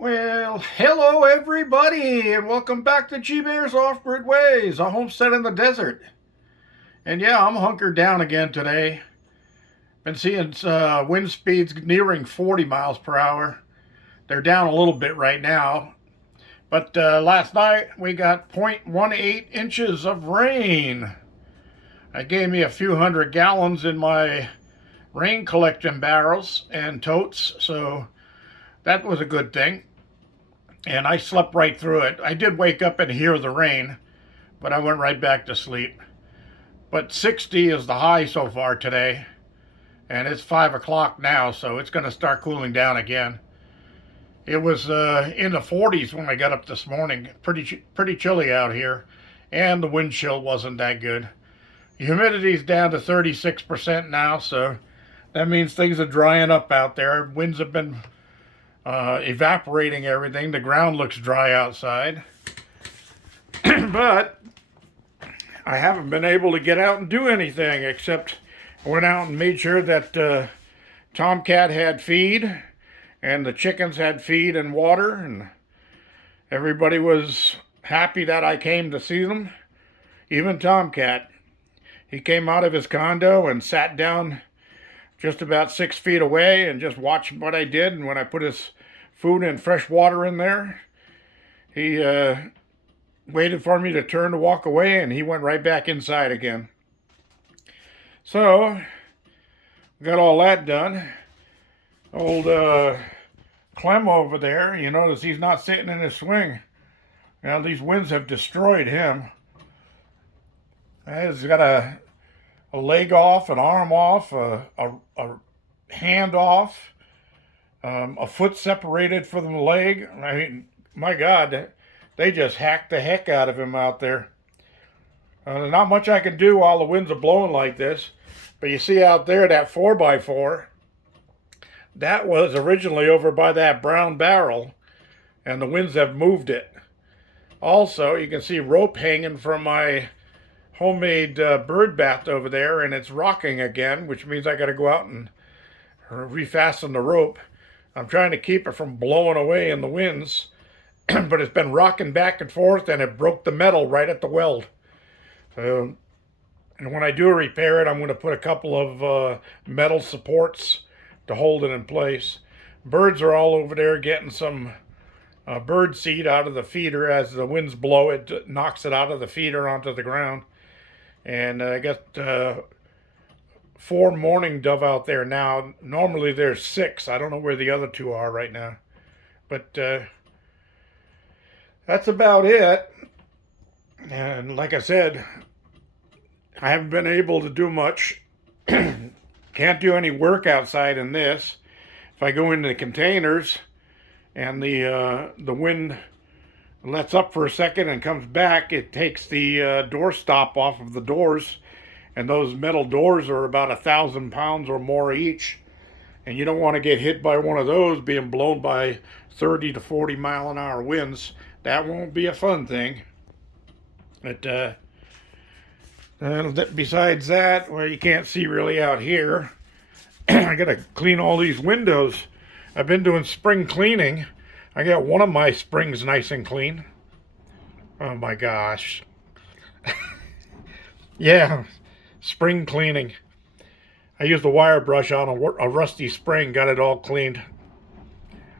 Well, hello everybody, and welcome back to G-Bear's Off-Grid Ways, a homestead in the desert. And yeah, I'm hunkered down again today. Been seeing wind speeds nearing 40 miles per hour. They're down a little bit right now. But last night we got 0.18 inches of rain. It gave me a few hundred gallons in my rain collection barrels and totes, so that was a good thing. And I slept right through it. I did wake up and hear the rain, but I went right back to sleep. But 60 is the high so far today, and it's 5 o'clock now, so it's going to start cooling down again. It was in the 40s when I got up this morning. Pretty chilly out here, and the wind chill wasn't that good. The humidity's down to 36% now, so that means things are drying up out there. Winds have been evaporating everything. The ground looks dry outside. But I haven't been able to get out and do anything except I went out and made sure that Tomcat had feed and the chickens had feed and water, and everybody was happy that I came to see them. Even Tomcat. He came out of his condo and sat down just about 6 feet away and just watched what I did. And when I put his food and fresh water in there, he waited for me to turn to walk away, and he went right back inside again. So, got all that done. Old Clem over there, you notice he's not sitting in his swing. Now, these winds have destroyed him. He's got a leg off, an arm off, a hand off, a foot separated from the leg. I mean, my God, they just hacked the heck out of him out there. Not much I can do while the winds are blowing like this. But you see out there that 4x4, that was originally over by that brown barrel, and the winds have moved it. Also, you can see rope hanging from my homemade bird bath over there, and it's rocking again, which means I got to go out and refasten the rope. I'm trying to keep it from blowing away in the winds, but it's been rocking back and forth, and it broke the metal right at the weld. And when I do repair it, I'm going to put a couple of metal supports to hold it in place. Birds are all over there getting some bird seed out of the feeder. As the winds blow, it knocks it out of the feeder onto the ground. And I got 4 mourning dove out there now. Normally there's 6. I don't know where the other 2 are right now. But that's about it. And like I said, I haven't been able to do much. Can't do any work outside in this. If I go into the containers and the wind lets up for a second and comes back, it takes the door stop off of the doors, and those metal doors are about 1,000 pounds or more each, and you don't want to get hit by one of those being blown by 30 to 40 mile an hour winds. That won't be a fun thing. But besides that, well, you can't see really out here. I gotta clean all these windows. I've been doing spring cleaning. I got one of my springs nice and clean. Oh my gosh. Yeah, spring cleaning. I used a wire brush on a rusty spring, got it all cleaned.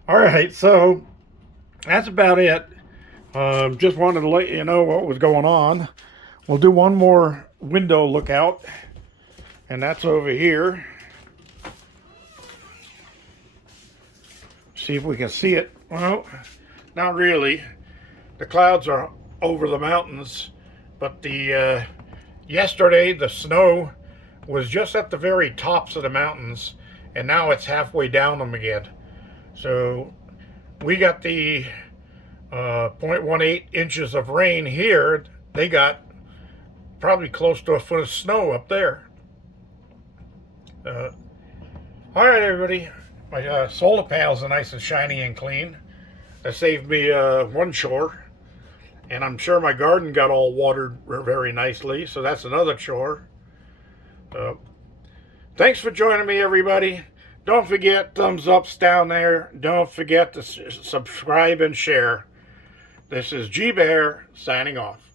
Alright, so that's about it. Just wanted to let you know what was going on. We'll do one more window lookout, and that's over here. See if we can see it. Well, not really. The clouds are over the mountains, but yesterday the snow was just at the very tops of the mountains, and now it's halfway down them again. So we got the 0.18 inches of rain here. They got probably close to a foot of snow up there. All right, everybody. My solar panels are nice and shiny and clean. That saved me one chore. And I'm sure my garden got all watered very nicely, so that's another chore. Thanks for joining me, everybody. Don't forget, thumbs ups down there. Don't forget to subscribe and share. This is G Bear signing off.